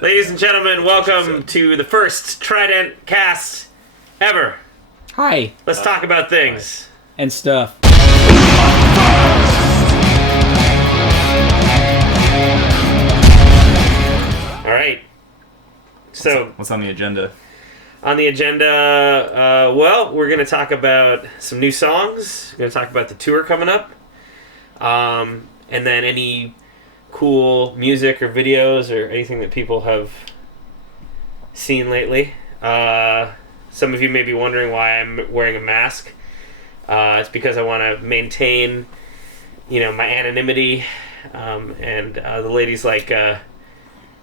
Ladies and gentlemen, welcome to the first TRIDENTCast ever. Hi. Let's talk about things. And stuff. Alright. So, what's on the agenda? On the agenda, well, we're going to talk about some new songs. We're going to talk about the tour coming up. And then any cool music or videos or anything that people have seen lately. Some of you may be wondering why I'm wearing a mask. It's because I want to maintain, my anonymity. And the ladies like, a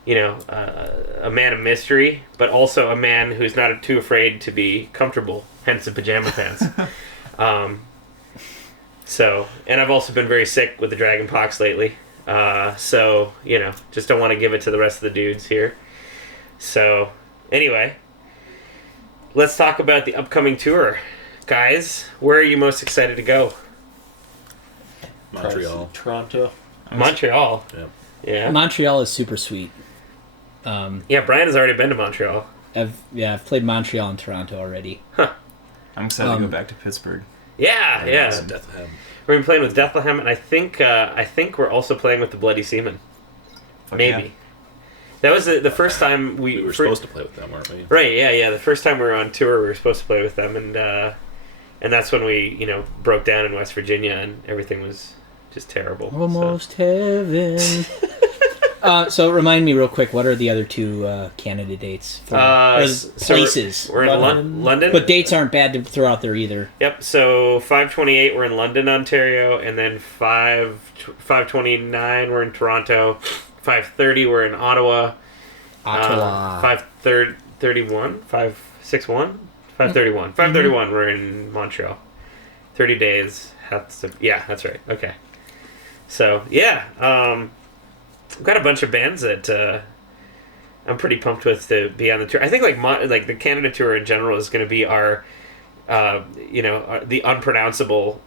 man of mystery, but also a man who's not too afraid to be comfortable, hence the pajama pants. And I've also been very sick with the dragon pox lately. Just don't want to give it to the rest of the dudes here. So, anyway, let's talk about the upcoming tour. Guys, where are you most excited to go? Montreal. Toronto. Montreal? Yep. Yeah. Montreal is super sweet. Yeah, Brian has already been to Montreal. I've played Montreal and Toronto already. Huh. I'm excited to go back to Pittsburgh. Yeah. Bethlehem. We're playing with Bethlehem, and I think we're also playing with the Bloody Seamen. Maybe. Yeah. That was the first time We were supposed to play with them, weren't we? Right, yeah. The first time we were on tour, we were supposed to play with them, and that's when we, broke down in West Virginia, and everything was just terrible. Almost heaven. So remind me real quick, what are the other two Canada dates? For, places. We're in London. But dates aren't bad to throw out there either. Yep, so 5/28 we're in London, Ontario, and then 5/29 we're in Toronto, 5/30 we're in Ottawa. 5/31 we're in Montreal. 30 days. That's right. Okay. So, I've got a bunch of bands that I'm pretty pumped with to be on the tour. I think like the Canada tour in general is going to be our, the unpronounceable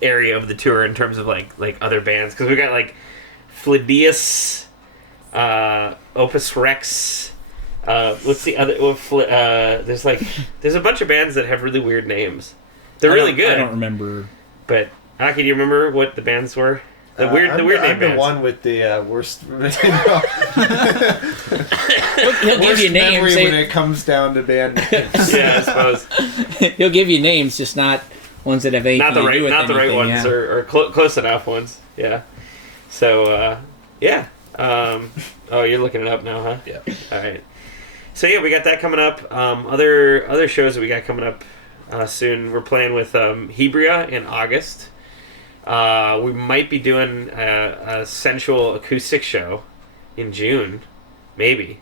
area of the tour in terms of like other bands, because we got like Flidius, Opus Rex. What's the other? There's a bunch of bands that have really weird names. They're really good. I don't remember. But Aki, do you remember what the bands were? The weird name I'm bands. the one with the worst. He'll give you names when it comes down to band names. Yeah, I suppose. He'll give you names, just not ones that have anything to do with not the right anything, ones, yeah. or close enough ones. Yeah. So you're looking it up now, huh? Yeah. All right. So we got that coming up. Other shows that we got coming up soon. We're playing with Hebrea in August. We might be doing a sensual acoustic show in June, maybe,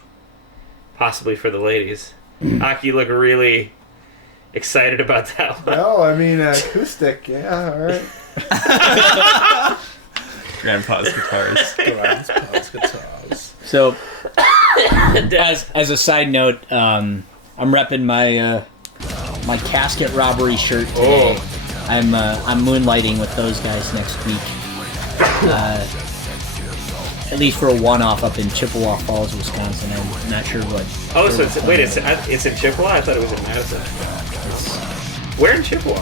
possibly for the ladies. Aki, you look really excited about that one. No, I mean acoustic. Yeah, all right. Grandpa's guitars. Grandpa's guitars. So, as a side note, I'm repping my my casket robbery shirt today. Oh. I'm moonlighting with those guys next week. At least for a one-off up in Chippewa Falls, Wisconsin. I'm not sure what. Oh, so it's in Chippewa? I thought it was in Madison. Where in Chippewa?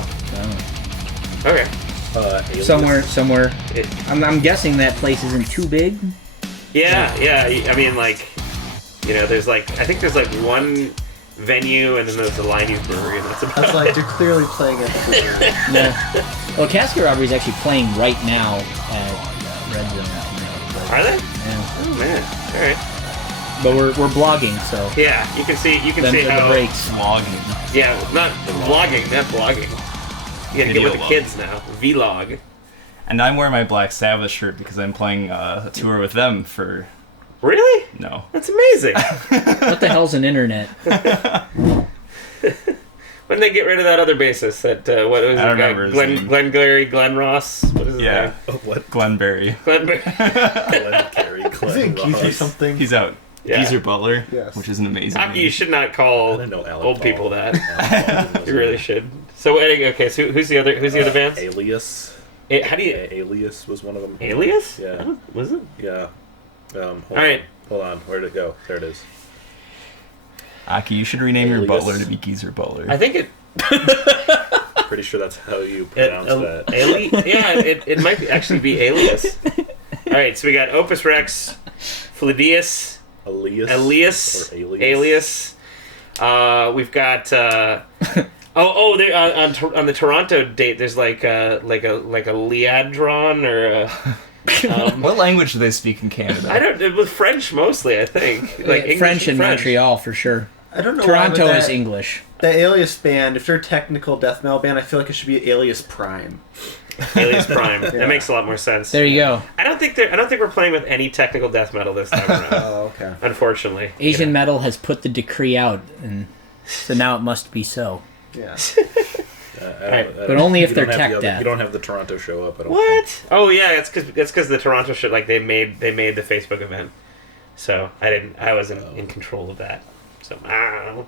Okay. Somewhere. I'm guessing that place isn't too big. Yeah. I mean, there's I think there's one venue, and then there's the Liney's Brewery, and that's about That's like it. they're clearly playing it. Yeah. Well, Casket Robbery is actually playing right now at Red Zone. Are they? Yeah. Oh man! All right. But we're blogging, so Yeah, you can see them see for how. the breaks. Vlogging. Yeah, not blogging. You gotta get with the Video kids now. Vlog. And I'm wearing my Black Sabbath shirt because I'm playing a tour with them for... Really? No. That's amazing. What the hell's an internet? When did they get rid of that other bassist? What was I don't remember his name. Glenn Ross? What is his name? Oh, what? Glenberry. Glenberry. Isn't Keith something? He's out. Yeah. Geezer Butler, Yes. which is an amazing Aki, name. you should not call I didn't know Alan old Paul. people that. Alan Paul was You really should. So okay, so who's the other bands? Alias. How do you Alias was one of them. Alias? Yeah. Was it? Yeah. All right. Hold on, where'd it go? There it is. Aki, you should rename your Alias. butler to be Geezer Butler. I think it. Pretty sure that's how you pronounce that. It might actually be Alias. All right, so we got Opus Rex, Flidius, Alias. Alias, Or Alias. We've got. On the Toronto date, there's like a Liadron or a. What language do they speak in Canada? I don't. With French mostly, I think. Like English French in French. Montreal for sure. I don't know. Toronto why, but is that, English. The Alias band, if they're a technical death metal band, I feel like it should be Alias Prime. Alias Prime. Yeah. That makes a lot more sense. There you go. I don't think we're playing with any technical death metal this time around. Oh, okay. Unfortunately, Asian metal has put the decree out, and so now it must be so. Yeah. But only if you they're don't have tech the other- death. You don't have the Toronto show up. I don't What? think. Oh yeah, it's because the Toronto shit. Like they made the Facebook event, so I wasn't in control of that. So I don't know.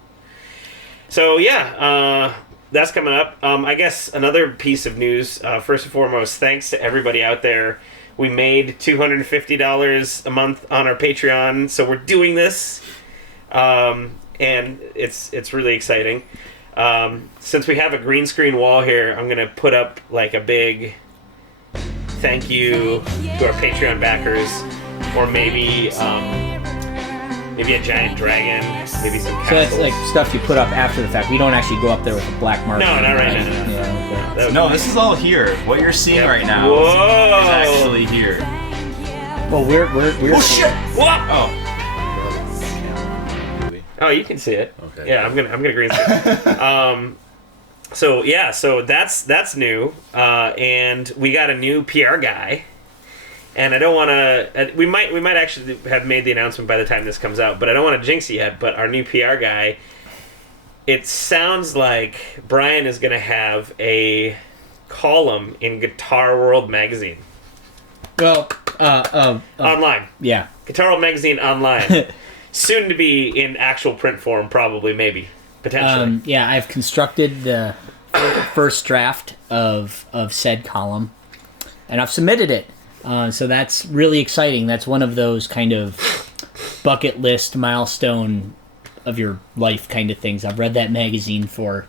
So yeah, that's coming up. I guess another piece of news. First and foremost, thanks to everybody out there. We made $250 a month on our Patreon, so we're doing this, and it's really exciting. Since we have a green screen wall here, I'm gonna put up like a big thank you to our Patreon backers, or maybe a giant dragon, maybe some castles. So that's like stuff you put up after the fact. We don't actually go up there with a black marker. No, not right now. Yeah, okay. That would No, be- this is all here. What you're seeing Yep. right now Whoa! is actually here. Well, we're Oh shit! What? Oh, Oh, you can see it. Okay. Yeah, I'm gonna green screen. So that's new, and we got a new PR guy, and I don't want to. We might actually have made the announcement by the time this comes out, but I don't want to jinx it yet. But our new PR guy, it sounds like Brian is gonna have a column in Guitar World magazine well, online. yeah. Guitar World magazine online, soon to be in actual print form, probably, maybe, potentially. Yeah, I've constructed the first draft of said column, and I've submitted it. So that's really exciting. That's one of those kind of bucket list milestone of your life kind of things. I've read that magazine for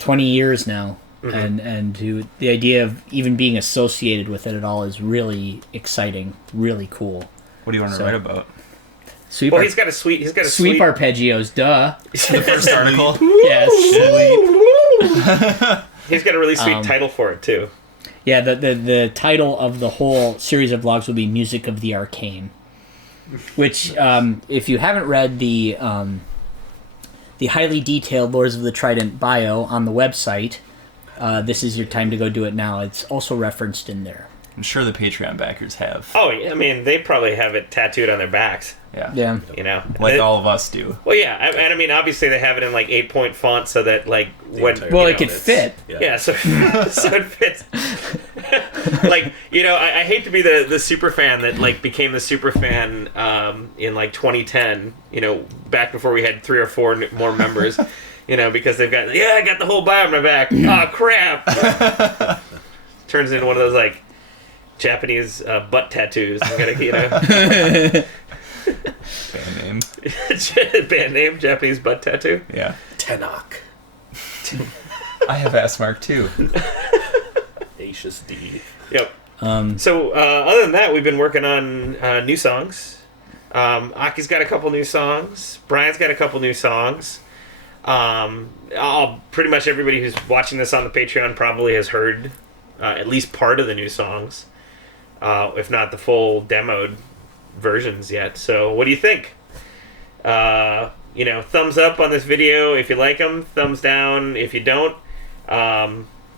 20 years now, and the idea of even being associated with it at all is really exciting, really cool. what do you want to So- write about? Sweep, Well, he's got a sweet sweep arpeggios, duh. The first article. Yes. He's got a really sweet title for it too. Yeah, the title of the whole series of vlogs will be Music of the Arcane. Which, if you haven't read the highly detailed Lords of the Trident bio on the website, this is your time to go do it now. It's also referenced in there. I'm sure the Patreon backers have. Oh, yeah, I mean, they probably have it tattooed on their backs. Yeah. Yeah. You know, Like It- all of us do. Well, yeah, and I mean, obviously they have it in like 8-point font so that like when entire- Well, you it know, could fit. Yeah, so it fits. Like, you know, I hate to be the super fan that like became the super fan in like 2010. You know, back before we had 3 or 4 more members. You know, because they've got I got the whole bio on my back. Oh crap! Turns into one of those like Japanese butt tattoos. I gotta, you know, Band name. band name Japanese butt tattoo. Yeah. Tenok. I have Asmark too. Acious D. Yep. So other than that, we've been working on new songs. Aki's got a couple new songs. Brian's got a couple new songs. Pretty much everybody who's watching this on the Patreon probably has heard at least part of the new songs, if not the full demoed versions yet. So what do you think? You know, thumbs up on this video if you like them. Thumbs down if you don't.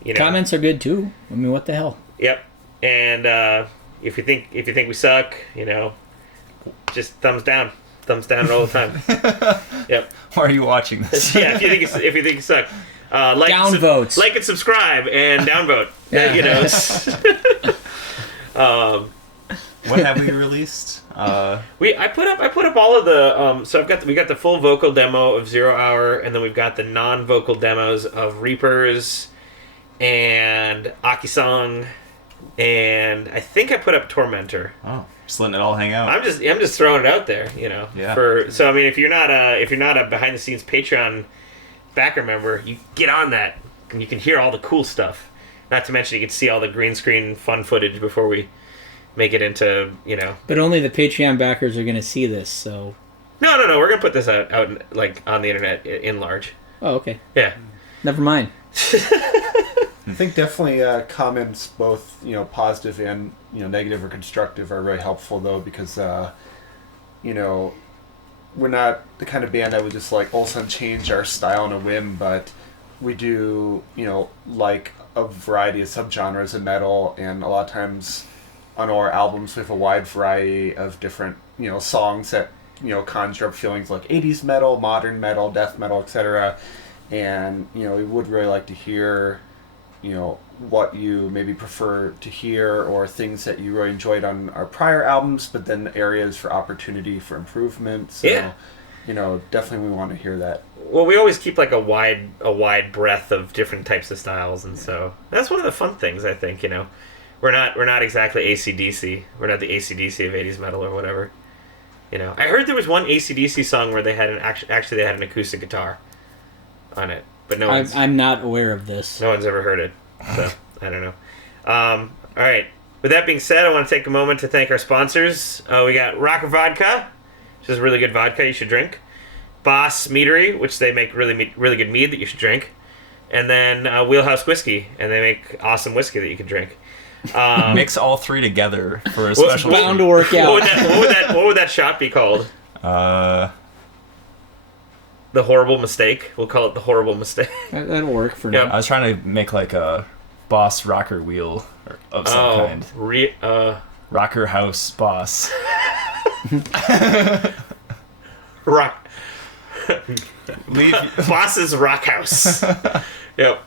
You know, Comments are good too. I mean, what the hell? Yep. And if you think we suck, you know, just thumbs down all the time. Yep. Why are you watching this? Yeah. If you think you suck, like Downvotes. like and subscribe and downvote. Yeah. You know. What have we released? I put up all of the so we got the full vocal demo of 0 Hour, and then we've got the non-vocal demos of Reapers and Aki Song, and I think I put up Tormentor. Oh. Just letting it all hang out. I'm just throwing it out there, you know. Yeah. So I mean, if you're not a behind the scenes Patreon backer member, you get on that and you can hear all the cool stuff. Not to mention you can see all the green screen fun footage before we make it into, you know. But only the Patreon backers are going to see this, so. No. We're gonna put this out like on the internet in large. Oh, okay. Yeah. Never mind. I think definitely comments, both positive and negative or constructive, are really helpful though, because we're not the kind of band that would just like all of a sudden change our style on a whim, but we do like a variety of subgenres of metal, and a lot of times on our albums we have a wide variety of different songs that conjure up feelings like 80s metal, modern metal, death metal, etc. And we would really like to hear what you maybe prefer to hear, or things that you really enjoyed on our prior albums, but then areas for opportunity for improvement. So, yeah. Definitely we want to hear that. Well, we always keep like a wide breadth of different types of styles, and so that's one of the fun things, I think. We're not exactly AC/DC. We're not the AC/DC of 80s metal or whatever. I heard there was one AC/DC song where they had actually they had an acoustic guitar on it, but no one's... I'm not aware of this. No one's ever heard it, so I don't know. All right. With that being said, I want to take a moment to thank our sponsors. We got Rocker Vodka, which is really good vodka you should drink. Boss Meadery, which they make really good mead that you should drink. And then Wheelhouse Whiskey, and they make awesome whiskey that you can drink. Mix all three together for a special. Bound to work out. What would that shot be called? The Horrible Mistake. We'll call it the Horrible Mistake. That'll work for Yep. now. I was trying to make like a Boss Rocker Wheel of some kind. Rocker House Boss. Rock. Leave. Boss's Rock House. Yep.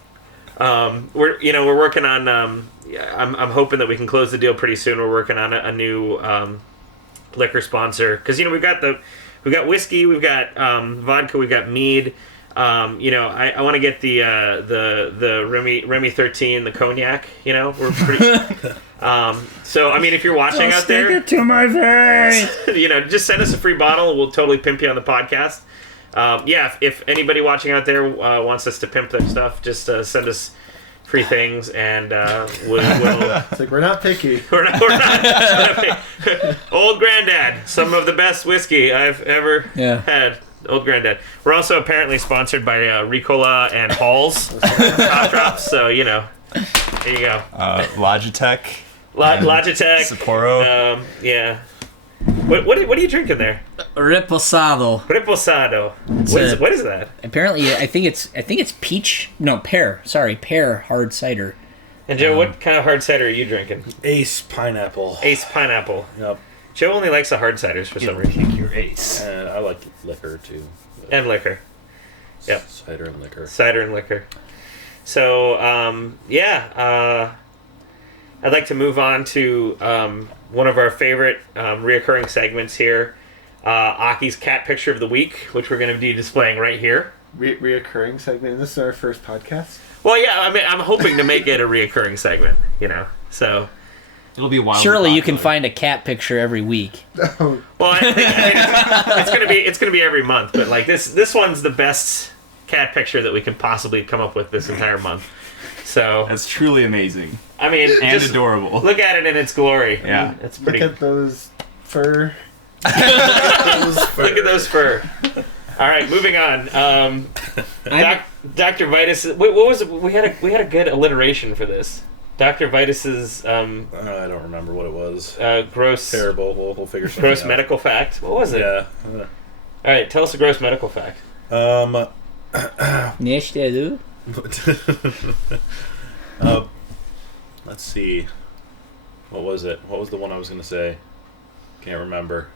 We're working on. I'm hoping that we can close the deal pretty soon. We're working on a new liquor sponsor, because we've got whiskey, we've got vodka, we've got mead. I want to get the Remy 13, the cognac. We're pretty. So I mean, if you're watching out there, Stick it to my face. just send us a free bottle. We'll totally pimp you on the podcast. If anybody watching out there wants us to pimp their stuff, just send us free things, and we'll It's like we're not picky. we're not Old Granddad, some of the best whiskey I've ever had. Old Granddad. We're also apparently sponsored by Ricola and Halls Cough Drops, so there you go. Logitech. Logitech. Sapporo. Yeah. What are you drinking there? Reposado. Reposado. What is that? Apparently, I think it's peach. No, pear. Sorry, pear hard cider. And Joe, what kind of hard cider are you drinking? Ace Pineapple. Ace Pineapple. Yep. Joe only likes the hard ciders for some reason. Pick your ace. And I like liquor too. And liquor. Yep. Cider and liquor. Cider and liquor. So, I'd like to move on to one of our favorite reoccurring segments here, Aki's Cat Picture of the Week, which we're going to be displaying right here. Reoccurring segment. This is our first podcast. Well, yeah, I mean, I'm hoping to make it a reoccurring segment, so... It'll be wild. Surely you can find a cat picture every week. Well, it's gonna be every month, but like this one's the best cat picture that we can possibly come up with this entire month. So That's truly amazing. I mean, And just adorable. look at it in its glory. Yeah. It's pretty. Look at those fur. Look at those fur. All right, moving on. Dr. Vitus. What was it? We had a good alliteration for this. Dr. Vitus's I don't remember what it was. gross. Terrible. We'll figure something Gross out. medical fact. What was it? Yeah. All right, tell us a gross medical fact. Yes, they do. Let's see. What was it? What was the one I was going to say? Can't remember.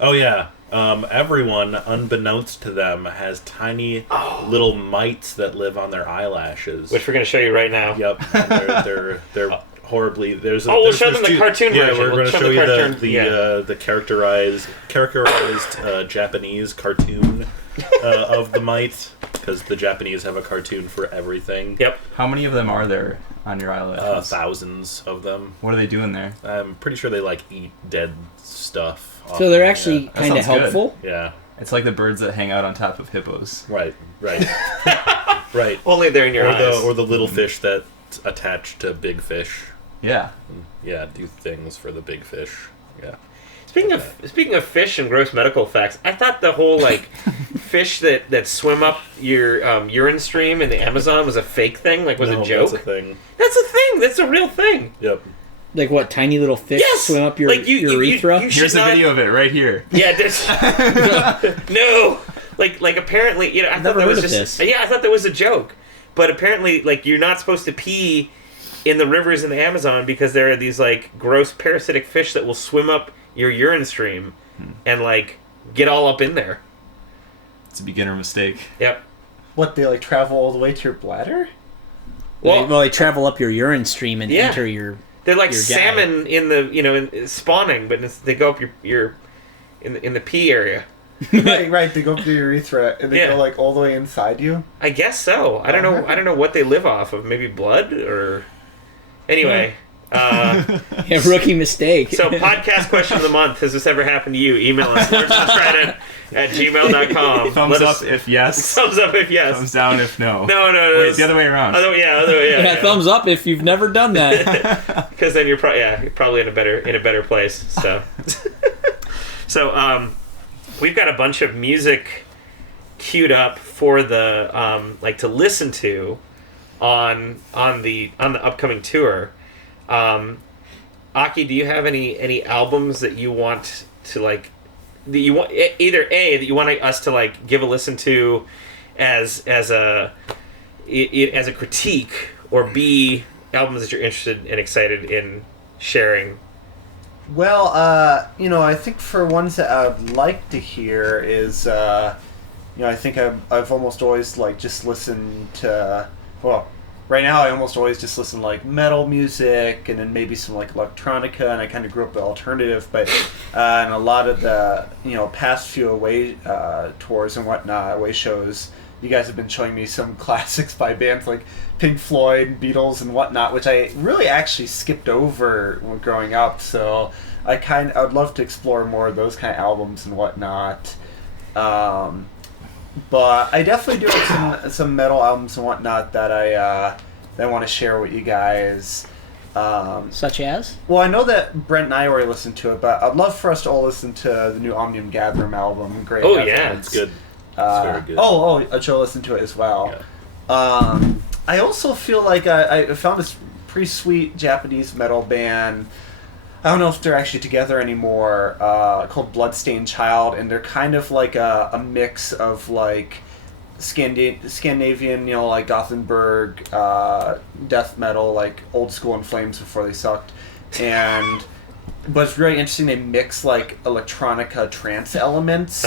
Oh, yeah. Everyone, unbeknownst to them, has tiny little mites that live on their eyelashes. Which we're going to show you right now. Yep. And they're horribly... we'll show them the cartoon version. Yeah, we're going to show you cartoon, the characterized Japanese cartoon of the mite. because the Japanese have a cartoon for everything. Yep. How many of them are there on your island? Thousands of them. What are they doing there? I'm pretty sure they like eat dead stuff. So they're actually That kind of sounds good. helpful. Yeah. It's like the birds that hang out on top of hippos. Right. Right. Only they're in your eyes. Or the little fish that attach to big fish. Yeah. Yeah, do things for the big fish. Yeah. Speaking of fish and gross medical facts, I thought the whole fish that swim up your urine stream in the Amazon was a fake thing. Was a joke. That's a thing. That's a thing. That's a real thing. Yep. Like what? Tiny little fish swim up your urethra? Here's a video of it right here. Yeah. No. Apparently, I thought that was just. Yeah, I thought that was a joke, but apparently, you're not supposed to pee in the rivers in the Amazon because there are these gross parasitic fish that will swim up your urine stream and get all up in there. It's a beginner mistake. Yep. What, they travel all the way to your bladder? Well, they travel up your urine stream and enter your. They're like your salmon in the in spawning, but they go up your in the pee area. right. They go up to your urethra and they go all the way inside you. I guess so. I don't know. I don't know what they live off of. Maybe blood or. Anyway. Rookie mistake. So, podcast question of the month. Has this ever happened to you? Email us, lurchstrident@gmail.com. Thumbs up if yes. Thumbs up if yes. Thumbs down if no. No. Wait, the other way around. Other way. Thumbs up if you've never done that. Because then you're probably in a better place. So, we've got a bunch of music queued up for the to listen to on the upcoming tour. Aki, do you have any albums that you want to that you want either that you want us to give a listen to as a critique, or B, albums that you're interested and excited in sharing? Well, I think for ones that I'd like to hear is I think I've almost always just listened to right now I almost always just listen to metal music and then maybe some electronica, and I kind of grew up with alternative, but in a lot of the past few away tours and whatnot, away shows, you guys have been showing me some classics by bands like Pink Floyd, Beatles, and whatnot, which I really actually skipped over when growing up. So I would love to explore more of those kind of albums and whatnot. But I definitely do have some metal albums and whatnot that I want to share with you guys. Such as? Well, I know that Brent and I already listened to it, but I'd love for us to all listen to the new Omnium Gatherum album. Great. Oh, yeah. It's good. It's very good. Joe listened to it as well. Yeah. I also feel like I found this pretty sweet Japanese metal band. I don't know if they're actually together anymore, called Bloodstained Child, and they're kind of like a mix of Scandinavian, Gothenburg, death metal, old school In Flames before they sucked. But it's really interesting, they mix electronica trance elements,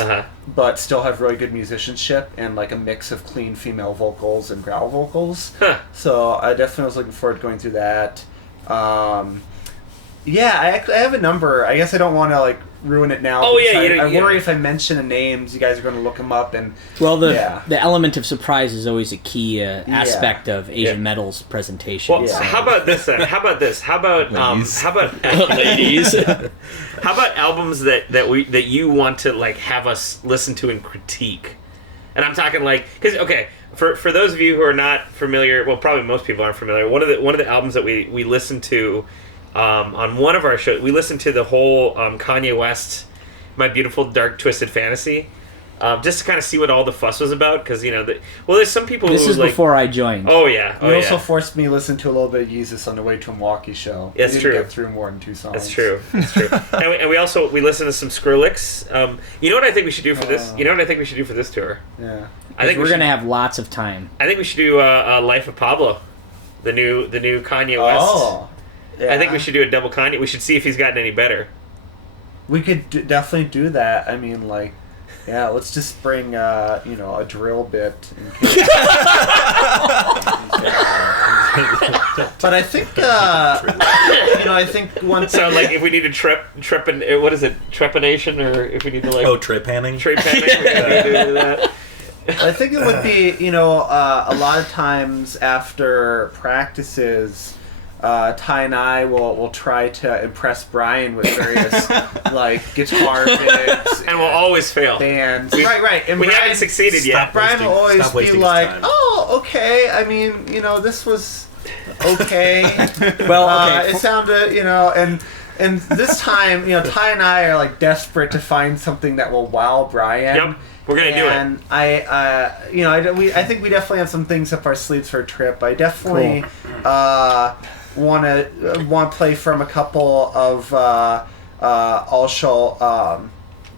but still have really good musicianship and a mix of clean female vocals and growl vocals. So I definitely was looking forward to going through that. I have a number. I guess I don't want to ruin it now. Oh yeah, I worry if I mention the names, you guys are going to look them up. And the element of surprise is always a key aspect of Asian metal's presentation. Well, how about this then? How about this? How about ladies? How about albums that you want to have us listen to and critique? And I'm talking because for those of you who are not familiar, well, probably most people aren't familiar. One of the albums that we listened to. On one of our shows, we listened to the whole Kanye West, My Beautiful Dark Twisted Fantasy, just to kind of see what all the fuss was about. Because there's some people. This is before I joined. Oh yeah. You also forced me to listen to a little bit of Yeezus on the way to a Milwaukee show. That's true. Get through more than 2 songs. That's true. And we listened to some Skrillex. You know what I think we should do for this? You know what I think we should do for this tour? Yeah. I think we're gonna have lots of time. I think we should do Life of Pablo, the new Kanye West. Oh. Yeah. I think we should do a double Kanye. We should see if he's gotten any better. We could definitely do that. I mean, let's just bring, a drill bit. But I think, I think one thing... So, if we need to what is it, trepanation, or if we need to, trepanning? Trepanning, we need to do that. I think it would be, a lot of times after practices, Ty and I will try to impress Brian with various guitar bits, and we'll always fail. Bands, right. And we Brian, haven't succeeded yet. Brian will always be like, "Oh, okay. I mean, this was okay. Well, okay. It sounded, and this time, Ty and I are desperate to find something that will wow Brian." Yep. We're gonna do it. And I think we definitely have some things up our sleeves for a trip. I definitely want to play from a couple of All Shall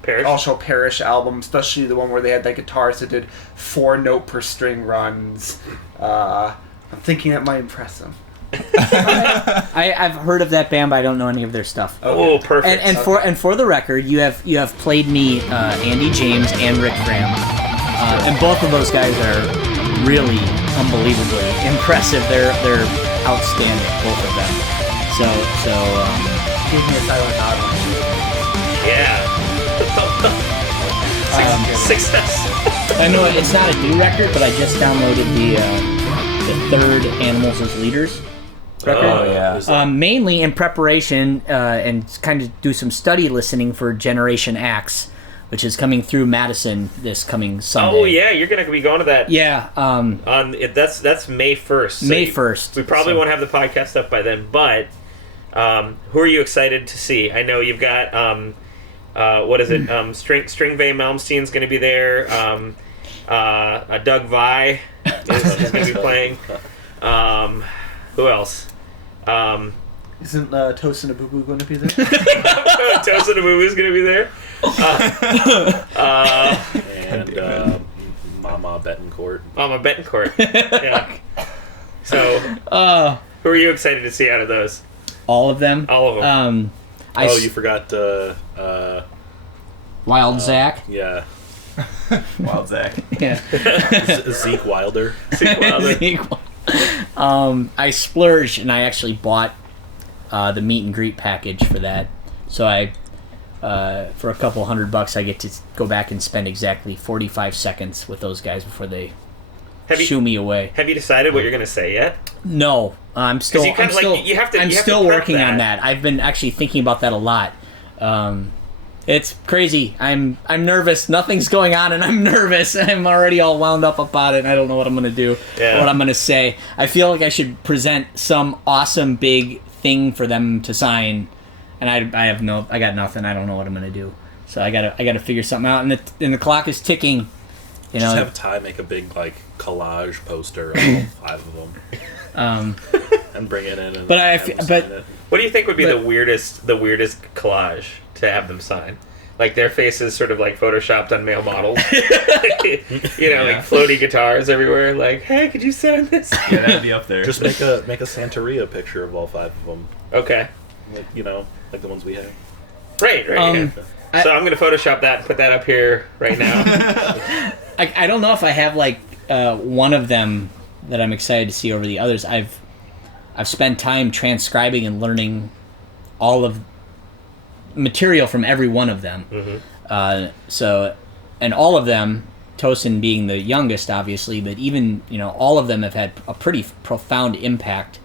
Perish albums, especially the one where they had guitars that did 4-note per string runs. I'm thinking it might impress them. I've heard of that band, but I don't know any of their stuff. Oh, perfect. And for the record, you have played me Andy James and Rick Graham, and both of those guys are really unbelievably impressive. They're outstanding, both of them. So Give me a silent nod. Yeah. Success. I know it's not a new record, but I just downloaded the third Animals as Leaders record. Oh, yeah. Mainly in preparation and kind of do some study listening for Generation Axe, which is coming through Madison this coming Sunday. Oh yeah, you're gonna be going to that. Yeah. That's May 1st. So May 1st. We probably won't have the podcast up by then, but who are you excited to see? I know you've got what is it? Stringvay Malmsteen's gonna be there. Doug Vai is gonna be playing. Who else? Isn't Toast and a Boo Boo going to be there? Toast and a Boo Boo's going to be there. And Mama Betancourt. Mama Betancourt. Yeah. So, who are you excited to see out of those? All of them. All of them. You forgot Wild Zach. Yeah. Wild Zach. Yeah. Zeke Wilder. I splurged and I actually bought the meet and greet package for that. So for a couple $100, I get to go back and spend exactly 45 seconds with those guys before they shoo me away. Have you decided what you're going to say yet? No, I'm still. You have to still working on that. I've been actually thinking about that a lot. It's crazy. I'm nervous. Nothing's going on, and I'm nervous. I'm already all wound up about it, and I don't know what I'm going to do, what I'm going to say. I feel like I should present some awesome big thing for them to sign, and I got nothing. I don't know what I'm going to do. So I gotta figure something out, and the clock is ticking. Just have Ty make a big collage poster of all 5 of them, and bring it in. What do you think would be the weirdest collage to have them sign? Like their faces sort of photoshopped on male models. Floaty guitars everywhere. Like, hey, could you sign this? Yeah, that'd be up there. Just make a Santeria picture of all 5 of them. Okay. Like the ones we have. Right. Yeah. So I'm going to Photoshop that and put that up here right now. I don't know if I have one of them that I'm excited to see over the others. I've spent time transcribing and learning all of material from every one of them. Mm-hmm. And all of them, Tosin being the youngest, obviously, but even all of them have had a pretty profound impact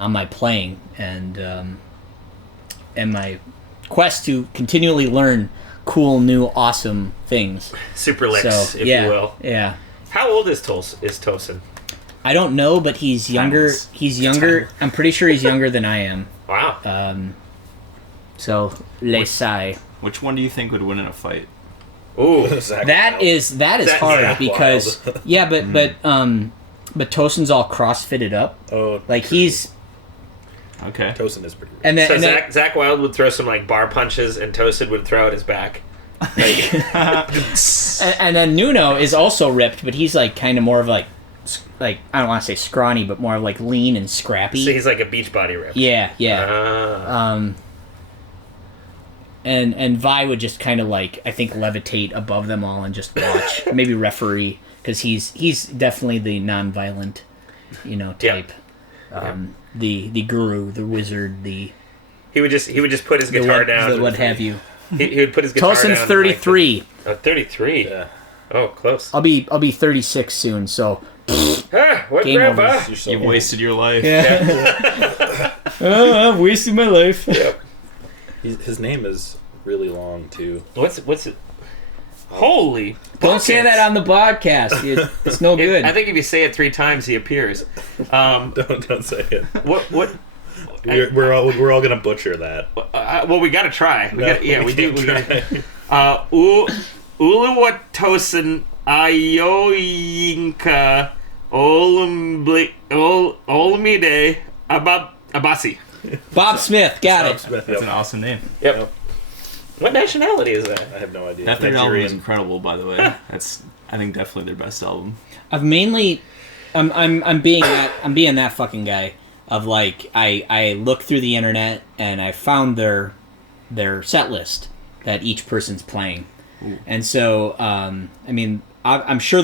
on my playing and my quest to continually learn cool, new, awesome things. Super licks, if you will. Yeah. How old is Tosin? I don't know, but he's younger. Timeless. He's younger. I'm pretty sure he's younger than I am. Wow. So les sai. Which one do you think would win in a fight? Ooh, That is hard Zach because but Tosin's all cross-fitted up. Oh, he's okay. Tosin is pretty. And then, Zach Wilde would throw some bar punches, and Tosin would throw at his back. and then Nuno is also ripped, but he's kind of more of I don't want to say scrawny, but more of lean and scrappy. So he's like a beach body rip. Yeah. Ah. And Vi would just kind of I think levitate above them all and just watch, maybe referee, because he's definitely the non-violent, type. Yeah. The guru, the wizard, he would just put his guitar down. What have you? He would put his guitar down. Tosin's 33. 33. Yeah. Oh, close. I'll be 36 soon, so What, Game over. Grandpa? You're so You've old. wasted your life. I've wasted my life. Yep. His name is really long too. What's it? Holy! Don't say buckets. that on the podcast. It's no good. I think if you say it 3 times, he appears. Don't say it. What? We're all gonna butcher that. Well, we gotta try. We do. We can't gotta. Uluwatosin ayoyinka olumide abasi. Bob Smith, got it. Smith, That's yep. an awesome name. Yep. What nationality is that? I have no idea. That third album is Nigerian. incredible, by the way. That's, I think, definitely their best album. I'm being that fucking guy of like I look through the internet and I found their set list that each person's playing. Ooh. And so I'm sure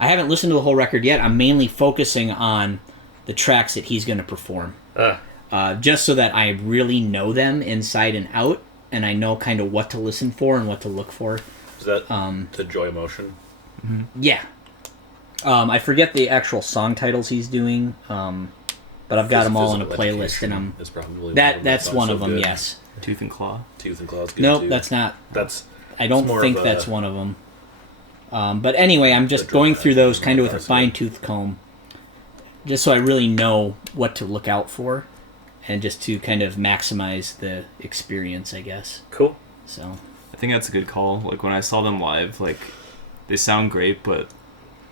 I haven't listened to the whole record yet. I'm mainly focusing on the tracks that he's going to perform. Just so that I really know them inside and out, and I know kind of what to listen for and what to look for. Is that the Joy Motion? Yeah. I forget the actual song titles he's doing, but I've got them all in a Physical playlist, and Education is probably that's one of them. Yes. Tooth and Claw. Tooth and Claw's good Nope, too. that's not. That's I don't it's more think of a- that's one of them. But anyway, I'm just The going dramatic through those kind of with a Darcy. fine-tooth comb, just so I really know what to look out for, and just to kind of maximize the experience, I guess. Cool. So I think that's a good call. Like, when I saw them live, like, they sound great, but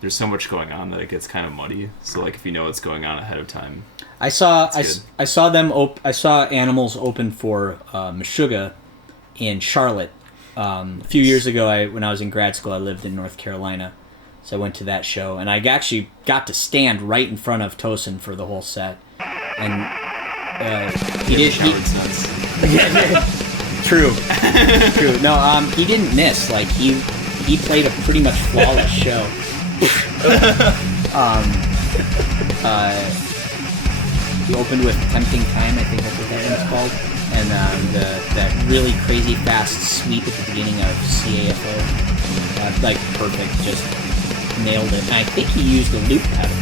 there's so much going on that it gets kind of muddy. So, like, if you know what's going on ahead of time. I saw That's I saw them I saw Animals open for Meshuggah in Charlotte a few years ago. When I was in grad school, I lived in North Carolina, so I went to that show, and I actually got to stand right in front of Tosin for the whole set, and he did. Showered sense. True. No, he didn't miss. Like he played a pretty much flawless show. He opened with "Tempting Time," I think that's what that one's called, and that really crazy fast sweep at the beginning of CAFO, like perfect, just nailed it. And I think he used a loop pedal.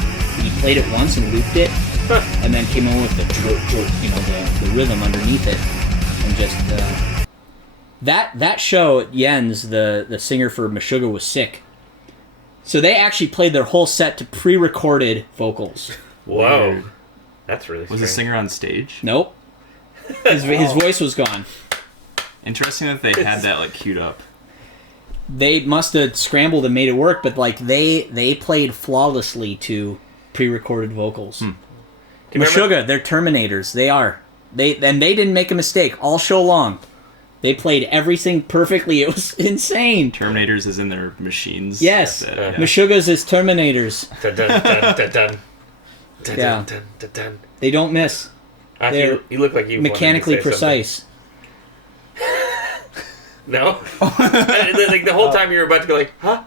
He played it once and looped it, and then came on with the the rhythm underneath it, and just that show at Jens, the singer for Meshuggah, was sick. So they actually played their whole set to pre-recorded vocals. Whoa. Weird. That's really Was strange. the singer on stage? Nope. His voice was gone. Interesting that they had that, like, queued up. They must have scrambled and made it work, but like they played flawlessly to pre-recorded vocals. Do you remember- Meshuggah, they're Terminators. They are. They didn't make a mistake all show long. They played everything perfectly. It was insane. Terminators is in their machines. Yes. That's it, yeah. Meshuggah's is Terminators. Dun, dun, dun, dun, dun. Dun, Yeah. dun, dun, dun, dun. They don't miss. They're You look like you wanted to Mechanically say something. precise. No? Like the whole time you were about to go like, huh?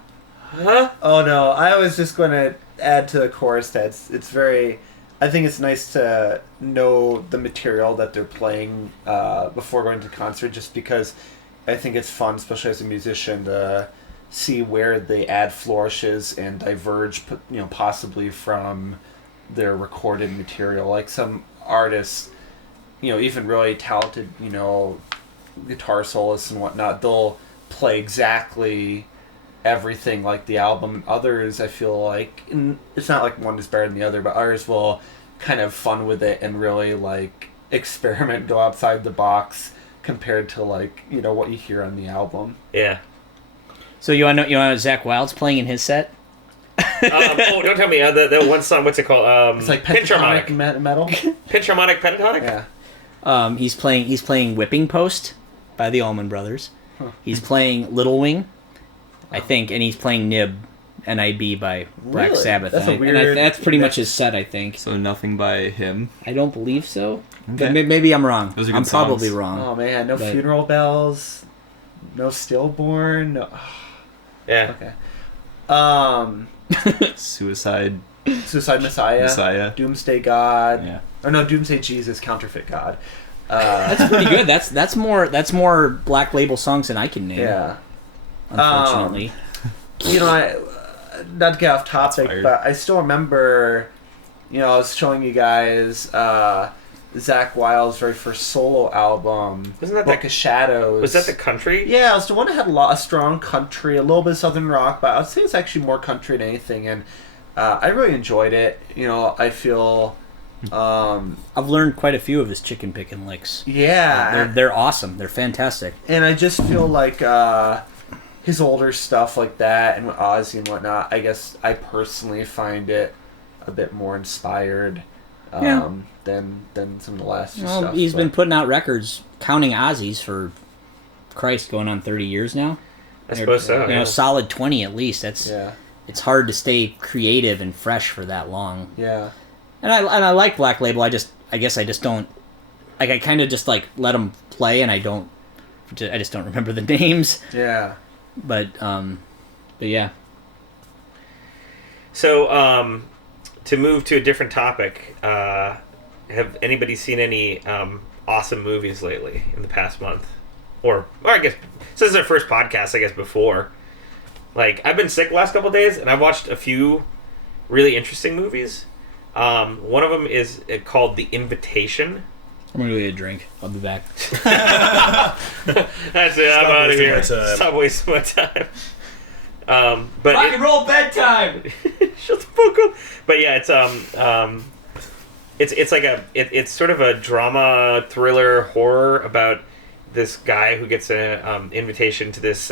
Huh? Oh no, I was just going to add to the chorus that it's very. I think it's nice to know the material that they're playing before going to concert, just because I think it's fun, especially as a musician, to see where they add flourishes and diverge, possibly from their recorded material. Like some artists, even really talented, guitar soloists and whatnot, they'll play exactly everything like the album. Others, I feel like, and it's not like one is better than the other, but others will kind of fun with it and really like experiment, go outside the box compared to like what you hear on the album. Yeah. So you want to know Zach Wilde's playing in his set? Don't tell me that one song. What's it called? It's like Pentramonic. pentatonic metal. Pentramonic pentatonic. Yeah. He's playing Whipping Post by the Allman Brothers. Huh. He's playing Little Wing, I think, and he's playing Nib, N-I-B by Black Really? Sabbath. That's a And weird that's pretty much mix. his set, I think. So nothing by him. I don't believe so. Okay. But maybe I'm wrong. Those are good I'm probably songs. wrong. Oh man, no But- funeral bells, no stillborn, no. Yeah. Okay. Suicide Suicide Messiah. Messiah. Doomsday God. Yeah. Or no, Doomsday Jesus, Counterfeit God. That's pretty good. That's more Black Label songs than I can name. Yeah. Unfortunately. not to get off topic, fired. but I still remember, I was showing you guys Zach Wilde's very first solo album, Wasn't that Book of Shadows. Was that the country? Yeah, it was the one that had a strong country, a little bit of southern rock, but I would say it's actually more country than anything, and I really enjoyed it. I feel... I've learned quite a few of his chicken picking licks. Yeah. They're awesome. They're fantastic. And I just feel like his older stuff like that and Ozzy and whatnot, I guess I personally find it a bit more inspired than some of the last stuff. He's been putting out records, counting Ozzy's for, Christ, going on 30 years now. I suppose so. Yeah. Solid 20 at least. It's hard to stay creative and fresh for that long. Yeah. And I like Black Label. I guess I just don't. Like, I kind of just like let them play, and I just don't remember the names. Yeah. But yeah. So to move to a different topic, have anybody seen any awesome movies lately in the past month? Or I guess this is our first podcast. I guess before, like, I've been sick the last couple of days, and I've watched a few really interesting movies. One of them is called The Invitation. I'm gonna go get a drink. I'll be back. That's it. I'm out of here. Stop wasting my time. But rock and roll bedtime. Shut the fuck up. But yeah, it's like it's sort of a drama thriller horror about this guy who gets an invitation to this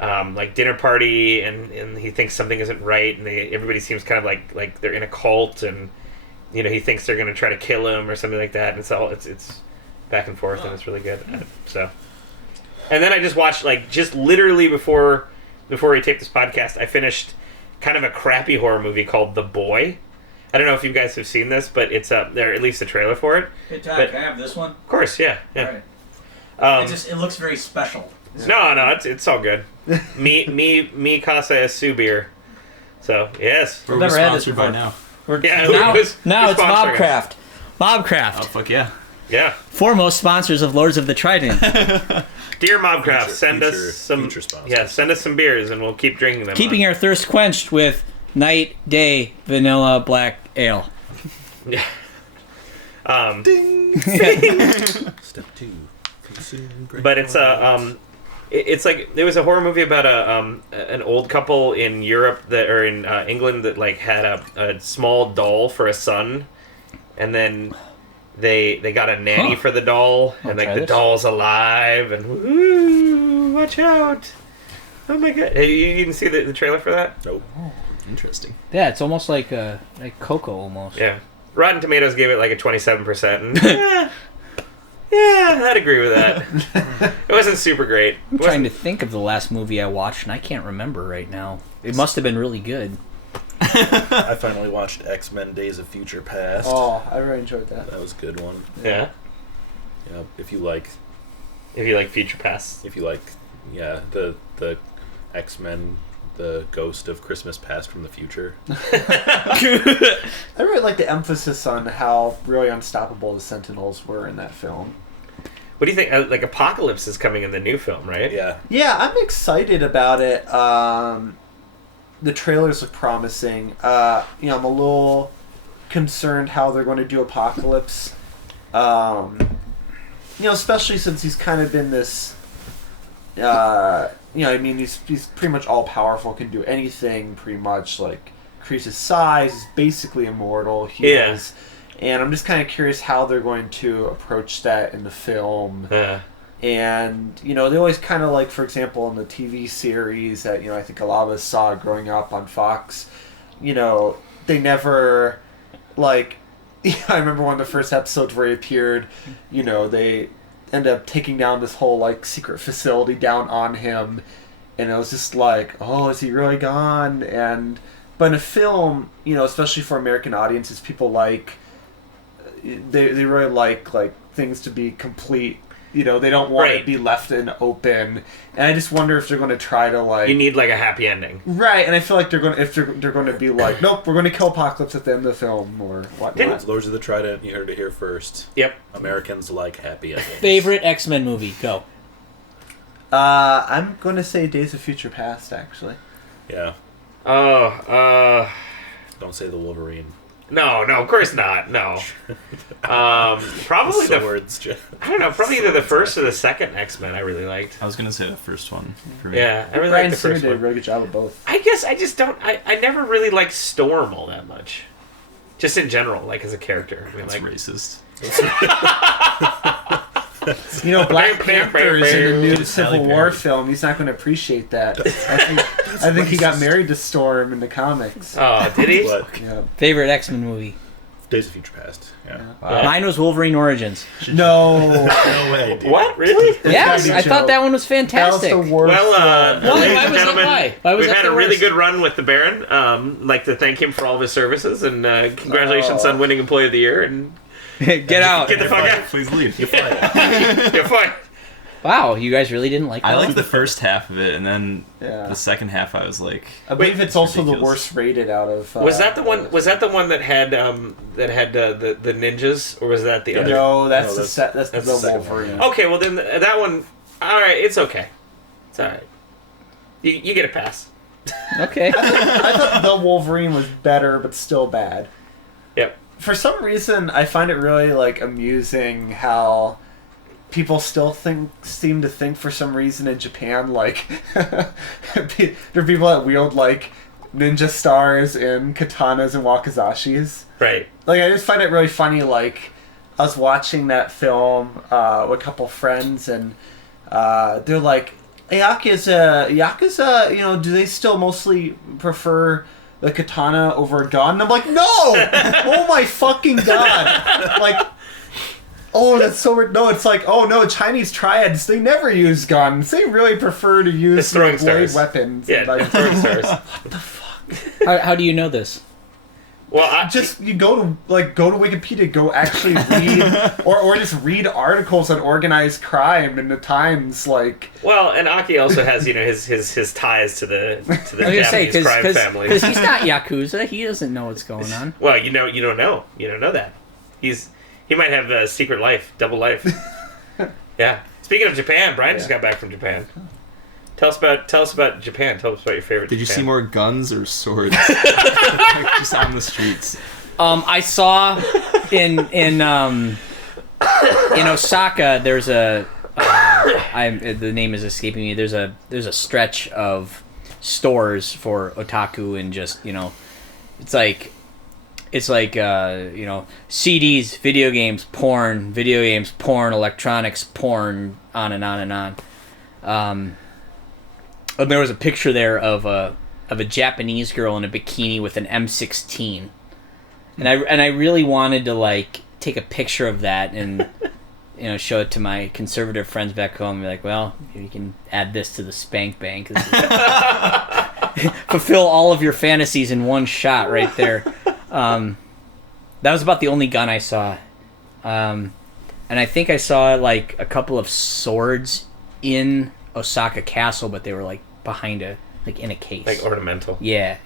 like dinner party, and he thinks something isn't right, and everybody seems kind of like they're in a cult, and he thinks they're going to try to kill him or something like that, and it's back and forth, and it's really good. So, and then I just watched, like, just literally before we taped this podcast, I finished kind of a crappy horror movie called The Boy. I don't know if you guys have seen this, but it's there, at least a trailer for it. Hey, Todd, can I have this one? Of course, yeah. All right. It looks very special. No, it's all good. me casa es su beer. So yes, We're never had this sponsored by before. now. Now it's sponsoring us. Mobcraft. Mobcraft. Oh fuck yeah! Yeah, Foremost sponsors of Lords of the Trident. dear Mobcraft, send future us some. sponsors. Yeah, send us some beers, and we'll keep drinking them. Keeping your thirst quenched with Night, Day, Vanilla, Black Ale. Yeah. Step 2. Consume great But it's it's like there was a horror movie about an old couple in Europe or in England that, like, had a small doll for a son, and then they got a nanny for the doll, and like the doll's alive, and woo, watch out! Oh my god! Hey, you didn't see the trailer for that? Nope. Interesting. Yeah, it's almost like Coco almost. Yeah. Rotten Tomatoes gave it like a 27%. And, yeah, I'd agree with that. It wasn't super great. I'm trying to think of the last movie I watched, and I can't remember right now. It must have been really good. I finally watched X-Men Days of Future Past. Oh, I really enjoyed that. That was a good one. Yeah. Yeah, if you like Future Past. the X-Men, the ghost of Christmas Past from the future. I really like the emphasis on how really unstoppable the Sentinels were in that film. What do you think? Like, Apocalypse is coming in the new film, right? Yeah. Yeah, I'm excited about it. The trailers look promising. I'm a little concerned how they're going to do Apocalypse. Especially since he's kind of been this... he's pretty much all-powerful, can do anything, pretty much, like, increase his size, he's basically immortal, he is. And I'm just kind of curious how they're going to approach that in the film. And, they always kind of, like, for example, in the TV series that, I think a lot of us saw growing up on Fox, they never, like... I remember one of the first episodes where he appeared, they ended up taking down this whole, like, secret facility down on him, and it was just like, oh, is he really gone? But in a film, especially for American audiences, people they really like things to be complete. They don't want it to be left in open, and I just wonder if they're going to try to, like... You need, like, a happy ending. Right, and I feel like they're going to be like, nope, we're going to kill Apocalypse at the end of the film, or whatnot. Lords of the Trident, you heard it here first. Yep. Americans like happy endings. Favorite X-Men movie? Go. I'm going to say Days of Future Past, actually. Yeah. Oh, Don't say the Wolverine. no, of course not. No. Probably the Swords. I don't know. Probably either the first or the second X-Men. I really liked. I was gonna say the first one. For me. Yeah, I really Bryan liked the Singer first did a one. really good job of both. I guess I just don't. I never really liked Storm all that much. Just in general, like as a character. I mean, That's like racist. You know, Black Bam, bam, Panther is in the bam, new bam. Civil Halle War Berry. film. He's not going to appreciate that. I think he got married to Storm in the comics. oh, did he? But Yeah. Favorite X-Men movie? Days of Future Past. Yeah. Mine was Wolverine Origins. No. No way, dude. What? Really? Yes, gotta be I thought Joe. that one was That was fantastic. the worst. Well, Why ladies was and that gentlemen, why? Why was we've that had the a really worst? good run with the Baron. Like to thank him for all of his services and congratulations Oh. on winning Employee of the Year and Get out. get the fuck out. Please leave. You're fine. Wow, you guys really didn't like that I one? liked the first half of it, and then Yeah. the second half I was like, I believe it's also the ridiculous. worst rated out of. Was that the one? Was that the one that had the ninjas, or was that the Yeah. other? No, that's No, the that's- set. That's that's the the second one, Wolverine. yeah. Okay, well then that one. All right, it's okay. It's all right. You get a pass. Okay. I thought the Wolverine was better, but still bad. Yep. For some reason, I find it really like amusing how people still seem to think for some reason in Japan like there are people that wield like ninja stars and katanas and wakizashis. Right. Like I just find it really funny. Like I was watching that film with a couple friends, and they're like, Yakuza, you know, do they still mostly prefer the katana over a gun? And I'm like, no! Oh my fucking god! Like, oh, that's so weird. No, it's like, oh no, Chinese triads, they never use guns. They really prefer to use It's throwing blade stars. weapons. Yeah, And, like, throwing stars. How do you know this? Well, just you go to Wikipedia, go actually read or just read articles on organized crime in the Times, like well, and Aki also has his ties to the I was gonna say Japanese crime family. because he's not Yakuza. He doesn't know what's going on. Well, you don't know that he might have a secret life, double life. Yeah. Speaking of Japan, Brian just got back from Japan. Tell us about Japan. Tell us about your favorite. did you Japan. see more guns or swords? Like, just on the streets. I saw in Osaka. There's a the name is escaping me. There's a stretch of stores for otaku and just it's like CDs, video games, porn, electronics, porn, on and on and on. And there was a picture there of a Japanese girl in a bikini with an M16, and I really wanted to like take a picture of that and show it to my conservative friends back home and be like, well, you can add this to the spank bank. This is fulfill all of your fantasies in one shot right there. That was about the only gun I saw, and I think I saw like a couple of swords in Osaka Castle, but they were like behind in a case, like ornamental? Yeah.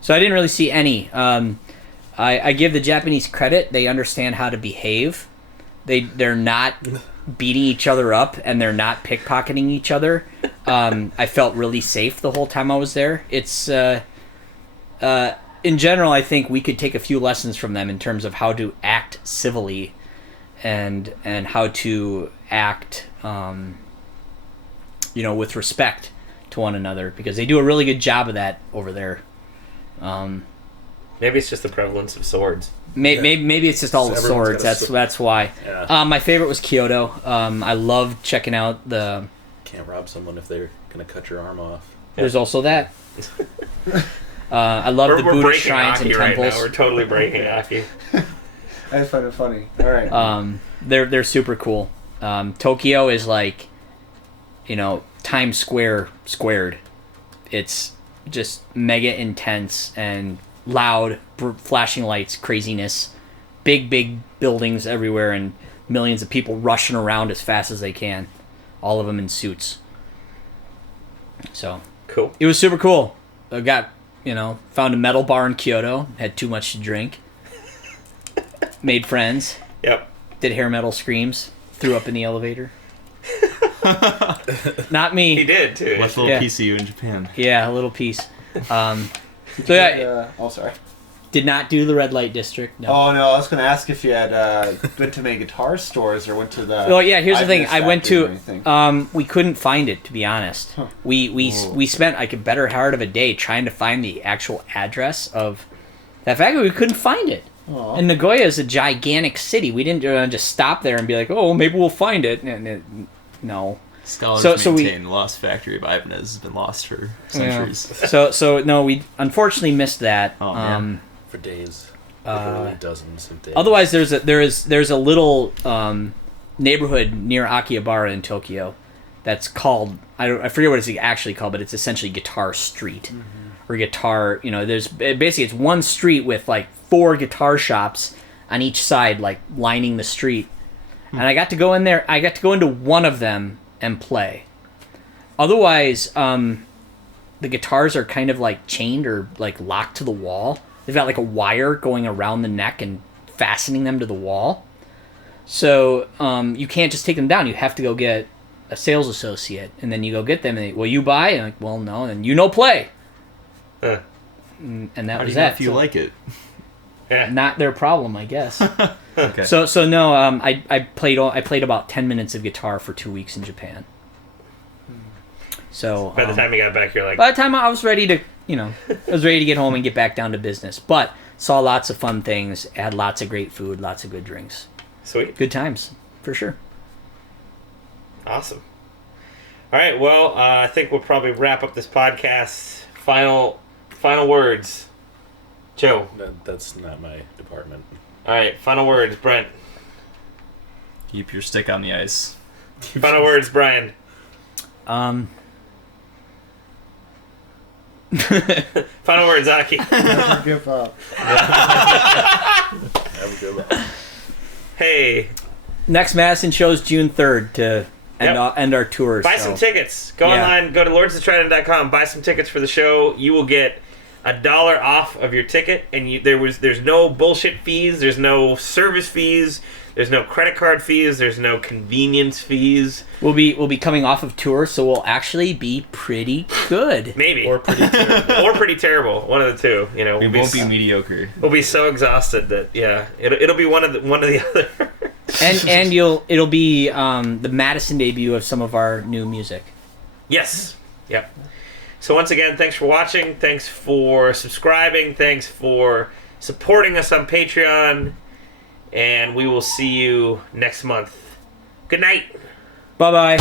So I didn't really see any. I give the Japanese credit; they understand how to behave. They're not beating each other up, and they're not pickpocketing each other. I felt really safe the whole time I was there. It's in general, I think we could take a few lessons from them in terms of how to act civilly, and how to act with respect to one another, because they do a really good job of that over there. Maybe it's just the prevalence of swords. Maybe it's just all the Everyone's swords. got a That's why. Yeah. My favorite was Kyoto. I loved checking out the. Can't rob someone if they're gonna cut your arm off. There's also that. I love the We're Buddhist breaking shrines and Aki right temples. now. We're totally breaking Aki. I just find it funny. All right. They're super cool. Tokyo is like, Times Square squared. It's just mega intense and loud, flashing lights, craziness, big buildings everywhere, and millions of people rushing around as fast as they can, all of them in suits. So Cool. it was super cool. I got found a metal bar in Kyoto, had too much to drink, made friends, Yep. did hair metal screams, threw up in the elevator. Not me. He did too. Left a little piece of you in Japan. Yeah, a little piece. So yeah, oh, sorry. did not do the red light district. No. Oh no, I was going to ask if you had went to many guitar stores or went to the. Well, yeah. Here's the thing. Ibanez I went factory or to. anything. We couldn't find it, to be honest. Huh. We spent like a better part of a day trying to find the actual address of that factory. We couldn't find it. Aw. And Nagoya is a gigantic city. We didn't just stop there and be like, oh, maybe we'll find it. No. Scholars So we- maintain the lost factory of Ibanez has been lost for centuries. So no, we unfortunately missed that. Oh, man. For days. Uh, Literally dozens of days. Otherwise, there's a little neighborhood near Akihabara in Tokyo that's called I forget what it's actually called, but it's essentially Guitar Street or Guitar. There's basically it's one street with like 4 guitar shops on each side, like lining the street. And I got to go in there. I got to go into one of them and play. Otherwise, the guitars are kind of like chained or like locked to the wall. They've got like a wire going around the neck and fastening them to the wall. So you can't just take them down. You have to go get a sales associate, and then you go get them. And will you buy? And I'm like, well, no. And play. And that How do was you know that. if you like it? Yeah. Not their problem, I guess. Okay. So no. I played about 10 minutes of guitar for 2 weeks in Japan. So By the time you got back, you're like, by the time I was ready to, I was ready to get home and get back down to business. But saw lots of fun things, had lots of great food, lots of good drinks. sweet, Good times, for sure. awesome. All right, well, I think we'll probably wrap up this podcast. Final words, Joe. That's not my department. All right, final words, Brent. Keep your stick on the ice. Final words, Brian. Final words, Aki. Never give up. Have a good one. Hey, Next Madison show's June 3rd to end our tour. buy so. some tickets. Go Yeah. online, go to lordsofTrident.com, buy some tickets for the show. You will get $1 off of your ticket, and there's no bullshit fees, there's no service fees, there's no credit card fees, there's no convenience fees. We'll be coming off of tour, so we'll actually be pretty good. Maybe. Or pretty terrible. Or pretty terrible. One of the two. We won't be mediocre. We'll be so exhausted that it'll be one of the other. And it'll be the Madison debut of some of our new music. Yes. Yep. So once again, thanks for watching. Thanks for subscribing. Thanks for supporting us on Patreon. And we will see you next month. Good night. Bye-bye.